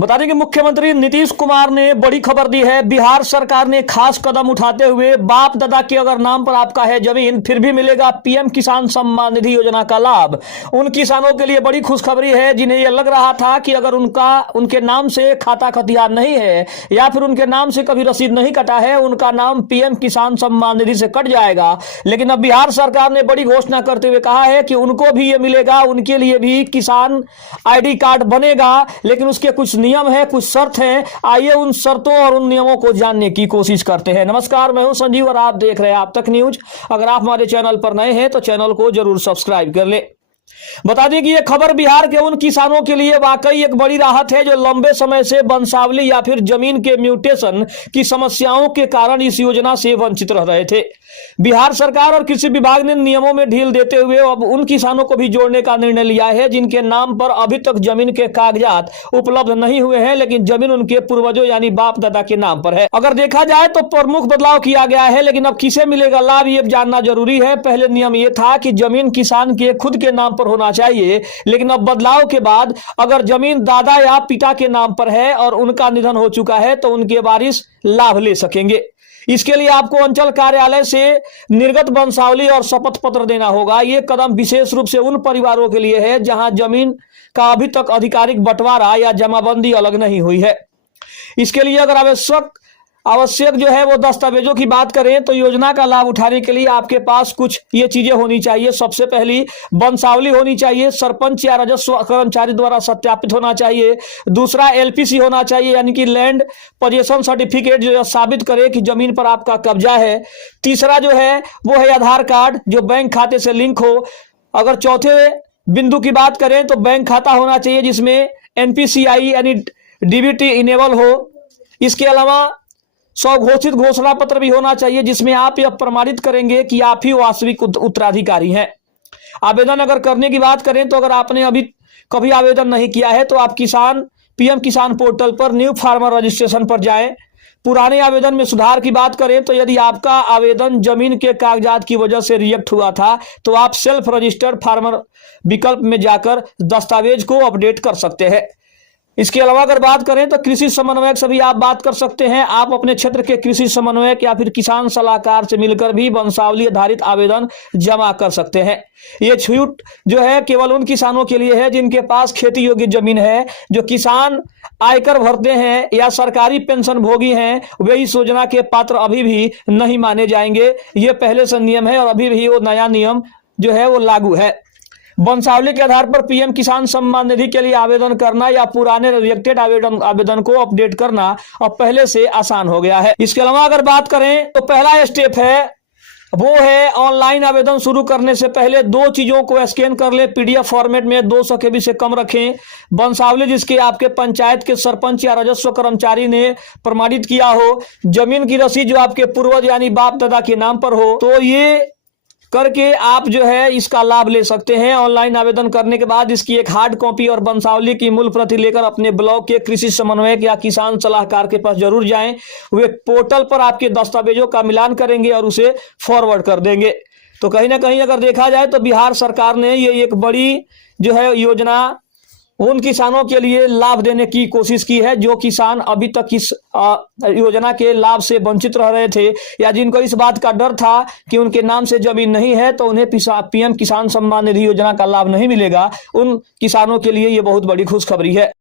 बता दें कि मुख्यमंत्री नीतीश कुमार ने बड़ी खबर दी है। बिहार सरकार ने खास कदम उठाते हुए बाप दादा के अगर नाम पर आपका है जमीन फिर भी मिलेगा पीएम किसान सम्मान निधि योजना का लाभ। उन किसानों के लिए बड़ी खुशखबरी है जिन्हें यह लग रहा था कि अगर उनके नाम से खाता खतिहान नहीं है या फिर उनके नाम से कभी रसीद नहीं कटा है, उनका नाम पीएम किसान सम्मान निधि से कट जाएगा। लेकिन अब बिहार सरकार ने बड़ी घोषणा करते हुए कहा है कि उनको भी ये मिलेगा, उनके लिए भी किसान आईडी कार्ड बनेगा। लेकिन उसके कुछ नियम है, कुछ शर्त है। आइए उन शर्तों और उन नियमों को जानने की कोशिश करते हैं। नमस्कार, मैं हूं संजीव और आप देख रहे हैं आप तक न्यूज। अगर आप हमारे चैनल पर नए हैं तो चैनल को जरूर सब्सक्राइब कर ले। बता दें कि यह खबर बिहार के उन किसानों के लिए वाकई एक बड़ी राहत है जो लंबे समय से वंशावली या फिर जमीन के म्यूटेशन की समस्याओं के कारण इस योजना से वंचित रह रहे थे। बिहार सरकार और कृषि विभाग ने नियमों में ढील देते हुए अब उन किसानों को भी जोड़ने का निर्णय लिया है जिनके नाम पर अभी तक जमीन के कागजात उपलब्ध नहीं हुए हैं, लेकिन जमीन उनके पूर्वजों यानी बाप दादा के नाम पर है। अगर देखा जाए तो प्रमुख बदलाव किया गया है, लेकिन अब किसे मिलेगा लाभ ये जानना जरूरी है। पहले नियम ये था कि जमीन किसान के खुद के नाम पर होना चाहिए, लेकिन अब बदलाव के बाद अगर जमीन दादा या पिता के नाम पर है और उनका निधन हो चुका है तो उनके वारिस लाभ ले सकेंगे। इसके लिए आपको अंचल कार्यालय से निर्गत वंशावली और शपथ पत्र देना होगा। यह कदम विशेष रूप से उन परिवारों के लिए है जहां जमीन का अभी तक आधिकारिक बंटवारा या जमाबंदी अलग नहीं हुई है। इसके लिए अगर आवश्यक जो है वो दस्तावेजों की बात करें तो योजना का लाभ उठाने के लिए आपके पास कुछ ये चीजें होनी चाहिए। सबसे पहली वंशावली होनी चाहिए, सरपंच या राजस्व कर्मचारी द्वारा सत्यापित होना चाहिए। दूसरा एलपीसी होना चाहिए यानी कि लैंड पोजीशन सर्टिफिकेट जो साबित करे कि जमीन पर आपका कब्जा है। तीसरा जो है वो है आधार कार्ड जो बैंक खाते से लिंक हो। अगर चौथे बिंदु की बात करें तो बैंक खाता होना चाहिए जिसमें एनपीसीआई यानी डीबीटी इनेबल हो। इसके अलावा स्वघोषित घोषणा पत्र भी होना चाहिए जिसमें आप यह प्रमाणित करेंगे कि आप ही वास्तविक उत्तराधिकारी हैं। आवेदन अगर करने की बात करें तो अगर आपने अभी कभी आवेदन नहीं किया है तो आप पीएम किसान पोर्टल पर न्यू फार्मर रजिस्ट्रेशन पर जाएं। पुराने आवेदन में सुधार की बात करें तो यदि आपका आवेदन जमीन के कागजात की वजह से रिजेक्ट हुआ था तो आप सेल्फ रजिस्टर्ड फार्मर विकल्प में जाकर दस्तावेज को अपडेट कर सकते हैं। इसके अलावा अगर बात करें तो कृषि समन्वयक से भी आप बात कर सकते हैं। आप अपने क्षेत्र के कृषि समन्वयक या फिर किसान सलाहकार से मिलकर भी वंशावली आधारित आवेदन जमा कर सकते हैं। ये छूट जो है केवल उन किसानों के लिए है जिनके पास खेती योग्य जमीन है। जो किसान आयकर भरते हैं या सरकारी पेंशन भोगी हैं वे इस योजना के पात्र अभी भी नहीं माने जाएंगे। ये पहले से नियम है और अभी भी वो नया नियम जो है वो लागू है। वंशावली के आधार पर पीएम किसान सम्मान निधि के लिए आवेदन करना या पुराने रिजेक्टेड आवेदन को अपडेट करना अब पहले से आसान हो गया है। इसके अलावा अगर बात करें तो पहला स्टेप है वो है ऑनलाइन आवेदन शुरू करने से पहले दो चीजों को स्कैन कर ले। पीडीएफ फॉर्मेट में 200 KB से कम रखें। वंशावली जिसके आपके पंचायत के सरपंच या राजस्व कर्मचारी ने प्रमाणित किया हो। जमीन की रसीद जो आपके पूर्वज यानी बाप दादा के नाम पर हो। तो ये करके आप जो है इसका लाभ ले सकते हैं। ऑनलाइन आवेदन करने के बाद इसकी एक हार्ड कॉपी और वंशावली की मूल प्रति लेकर अपने ब्लॉक के कृषि समन्वयक या किसान सलाहकार के पास जरूर जाएं। वे पोर्टल पर आपके दस्तावेजों का मिलान करेंगे और उसे फॉरवर्ड कर देंगे। तो कहीं ना कहीं अगर देखा जाए तो बिहार सरकार ने ये एक बड़ी जो है योजना उन किसानों के लिए लाभ देने की कोशिश की है जो किसान अभी तक इस योजना के लाभ से वंचित रह रहे थे या जिनको इस बात का डर था कि उनके नाम से जमीन नहीं है तो उन्हें पीएम किसान सम्मान निधि योजना का लाभ नहीं मिलेगा। उन किसानों के लिए ये बहुत बड़ी खुशखबरी है।